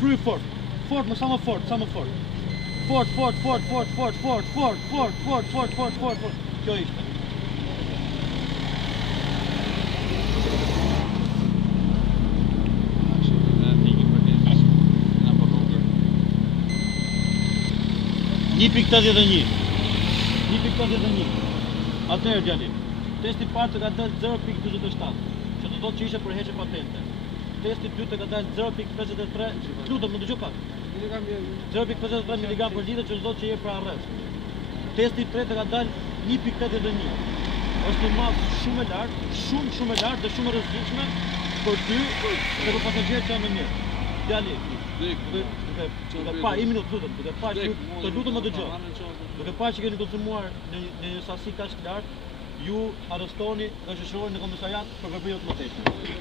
Fry fort. Fort, më sa më fort, sa më fort. Fort. Kjo ishte. Një pikë 81. Atëherë djali. Testi i parë të ka dalë 0.47, që do të thotë që ishte përheqje patente. Testi i dytë ka dalë 0.53, lutem më dëgjoj pak. 0.53 mg për litër, që do të thotë që je për arrest. Testi i tretë ka dalë 1.81. Është një masë shumë e lartë, shumë e lartë dhe shumë e rrezikshme për ty dhe për pasagerët që janë në mirë. Djali, duke pa, një minutë lutem, duke pa që të lutem më dëgjoj. Duke pa që keni konsumuar në një sasi kaq të lartë, ju arrestoni dhe shoqëroni në komisariat për veprimet më të mëdha.